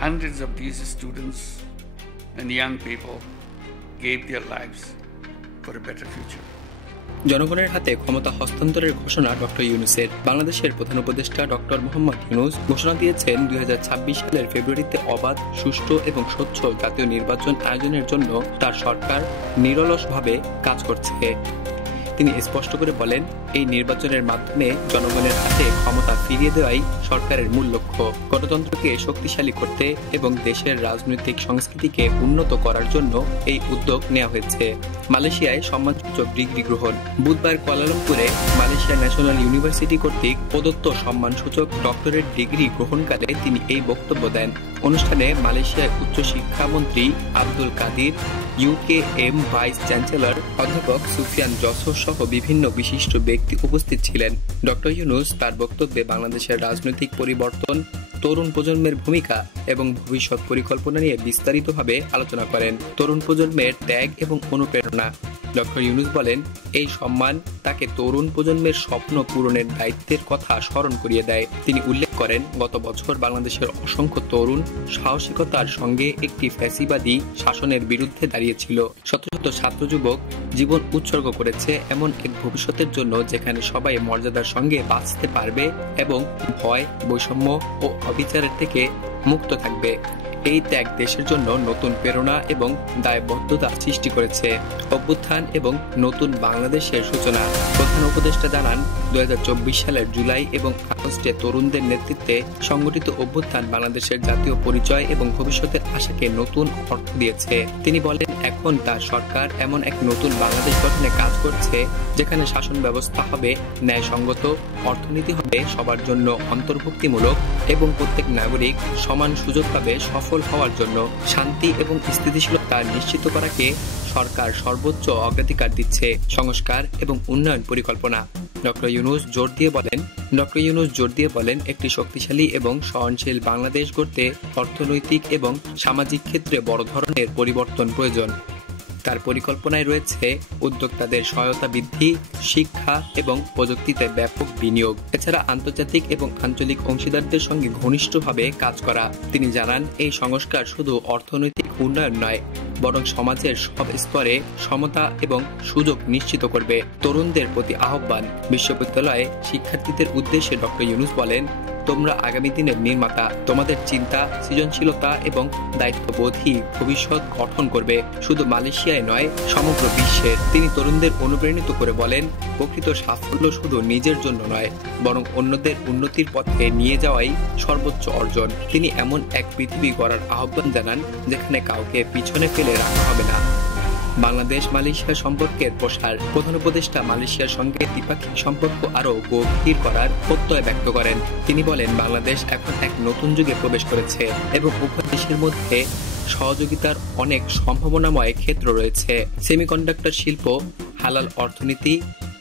Hundreds of these students and young people gave their lives for a better future. জনগণের হাতে ক্ষমতা হস্তান্তরের ঘোষণা ডক্টর ইউনূসের। বাংলাদেশের প্রধান উপদেষ্টা ডক্টর মোহাম্মদ ইউনূস ঘোষণা দিয়েছেন 2026 সালের ফেব্রুয়ারিতে অবাধ, সুষ্ঠু এবং স্বচ্ছ জাতীয় নির্বাচন আয়োজনের জন্য তার সরকার নিরলসভাবে কাজ করছে। তিনি স্পষ্ট করে বলেন, এই নির্বাচনের মাধ্যমে জনগণের হাতে ক্ষমতা ফিরিয়ে দেওয়াই সরকারের মূল লক্ষ্য। গণতন্ত্রকে শক্তিশালী করতে এবং দেশের রাজনৈতিক সংস্কৃতিকে উন্নত করার জন্য এই উদ্যোগ নেওয়া হয়েছে। মালয়েশিয়ায় সম্মানসূচক ডিগ্রি গ্রহণ। বুধবার কুয়ালালামপুরে মালয়েশিয়া ন্যাশনাল ইউনিভার্সিটি কর্তৃক প্রদত্ত সম্মানসূচক ডক্টরেট ডিগ্রি গ্রহণকালে তিনি এই বক্তব্য দেন। অনুষ্ঠানে মালয়েশিয়ার উচ্চশিক্ষামন্ত্রী Abdul Kadir, UKM vice chancellor অধ্যাপক সুফিয়ান জসর সহ বিভিন্ন বিশিষ্ট ব্যক্তি উপস্থিত ছিলেন। ডক্টর ইউনূস তার বক্তব্যে বাংলাদেশের রাজনৈতিক পরিবর্তন, তরুণ প্রজন্মের ভূমিকা এবং ভবিষ্যৎ পরিকল্পনা নিয়ে বিস্তারিতভাবে আলোচনা করেন। তরুণ প্রজন্মের ত্যাগ এবং অনুপ্রেরণা। ডক্টর ইউনূস বলেন, এই সম্মান তাকে তরুণ প্রজন্মের স্বপ্ন পূরণের দায়িত্বের কথা স্মরণ করিয়ে দেয়। তিনি উল্লেখ করেন, গত বছর বাংলাদেশের অসংখ্য তরুণ সাহসিকতার সঙ্গে একটি ফ্যাসিবাদী শাসনের বিরুদ্ধে দাঁড়িয়েছিল। শত শত ছাত্র যুবক জীবন উৎসর্গ করেছে এমন এক ভবিষ্যতের জন্য যেখানে সবাই মর্যাদার সঙ্গে বাঁচতে পারবে এবং ভয়, বৈষম্য ও অবিচারের থেকে মুক্ত থাকবে। এই ত্যাগ দেশের জন্য নতুন প্রেরণা এবং দায়বদ্ধতা সৃষ্টি করেছে। অভ্যুত্থান এবং নতুন বাংলাদেশের সূচনা। প্রধান উপদেষ্টা জানান, 2024 সালের জুলাই এবং আগস্টে তরুণদের নেতৃত্বে সংগঠিত অভ্যুত্থান বাংলাদেশের জাতীয় পরিচয় এবং ভবিষ্যতের আশাকে নতুন অর্থ দিয়েছে। তিনি বলেন, এখন তার সরকার এমন এক নতুন বাংলাদেশ গঠনে কাজ করছে যেখানে শাসন ব্যবস্থা হবে ন্যায়সঙ্গত, অর্থনীতি হবে সবার জন্য অন্তর্ভুক্তিমূলক এবং প্রত্যেক নাগরিক সমান সুযোগ পাবে সফল হওয়ার জন্য। শান্তি এবং স্থিতিশীলতা নিশ্চিত করাকে সরকার সর্বোচ্চ অগ্রাধিকার দিচ্ছে। সংস্কার এবং উন্নয়ন পরিকল্পনা। ডক্টর ইউনূস জোর দিয়ে বলেন, একটি শক্তিশালী এবং সহনশীল বাংলাদেশ গড়তে অর্থনৈতিক এবং সামাজিক ক্ষেত্রে বড় ধরনের পরিবর্তন প্রয়োজন। তার পরিকল্পনায় রয়েছে উদ্যোক্তাদের সহায়তা বৃদ্ধি, শিক্ষা এবং প্রযুক্তিতে ব্যাপক বিনিয়োগ, এছাড়া আন্তর্জাতিক এবং আঞ্চলিক অংশীদারদের সঙ্গে ঘনিষ্ঠভাবে কাজ করা। তিনি জানান, এই সংস্কার শুধু অর্থনৈতিক উন্নয়ন নয়, বরং সমাজের সব স্তরে সমতা এবং সুযোগ নিশ্চিত করবে। তরুণদের প্রতি আহ্বান। বিশ্ববিদ্যালয়ে শিক্ষার্থীদের উদ্দেশ্যে ডক্টর ইউনূস বলেন, তোমরা আগামী দিনের নির্মাতা। তোমাদের চিন্তা, সৃজনশীলতা এবং দায়িত্ববোধই ভবিষ্যৎ গঠন করবে, শুধু মালয়েশিয়ায় নয়, সমগ্র বিশ্বের। তিনি তরুণদের অনুপ্রাণিত করে বলেন, প্রকৃত সাফল্য শুধু নিজের জন্য নয়, বরং অন্যদের উন্নতির পথে নিয়ে যাওয়াই সর্বোচ্চ অর্জন। তিনি এমন এক পৃথিবী গড়ার আহ্বান জানান যেখানে কাউকে পিছনে ফেলে রাখা হবে না। বাংলাদেশ মালয়েশিয়া সম্পর্কের প্রসার। প্রধান উপদেষ্টা মালয়েশিয়ার সঙ্গে দ্বিপাক্ষিক সম্পর্ক আরও গভীর করার প্রত্যয় ব্যক্ত করেন। তিনি বলেন, বাংলাদেশ এখন এক নতুন যুগে প্রবেশ করেছে এবং উভয় দেশের মধ্যে সহযোগিতার অনেক সম্ভাবনাময় ক্ষেত্র রয়েছে। সেমিকন্ডাক্টর শিল্প, হালাল অর্থনীতি,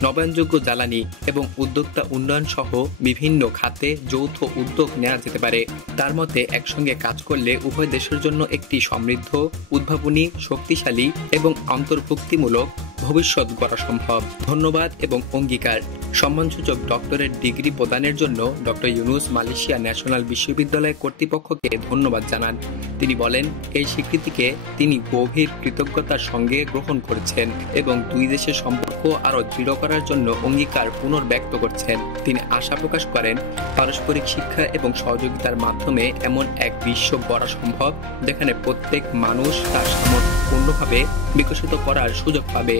নবায়নযোগ্য জ্বালানি এবং উদ্যোক্তা উন্নয়ন সহ বিভিন্ন খাতে যৌথ উদ্যোগ নেওয়া যেতে পারে। তার মতে, একসঙ্গে কাজ করলে উভয় দেশের জন্য একটি সমৃদ্ধ, উদ্ভাবনী, শক্তিশালী এবং অন্তর্ভুক্তিমূলক ভবিষ্যৎ গড়া সম্ভব। ধন্যবাদ এবং অঙ্গীকার। সম্মানসূচক ডক্টরেট ডিগ্রি প্রদানের জন্য ডক্টর ইউনূস মালয়েশিয়া ন্যাশনাল বিশ্ববিদ্যালয় কর্তৃপক্ষকে ধন্যবাদ জানান। তিনি বলেন, এই স্বীকৃতিকে তিনি গভীর কৃতজ্ঞতার সঙ্গে গ্রহণ করেছেন এবং দুই দেশের সম্পর্ক আরও দৃঢ় করার জন্য অঙ্গীকার পুনর্ব্যক্ত করছেন। তিনি আশা প্রকাশ করেন, পারস্পরিক শিক্ষা এবং সহযোগিতার মাধ্যমে এমন এক বিশ্ব গড়া সম্ভব যেখানে প্রত্যেক মানুষ তার সামর্থ্য পূর্ণভাবে বিকশিত করার সুযোগ পাবে।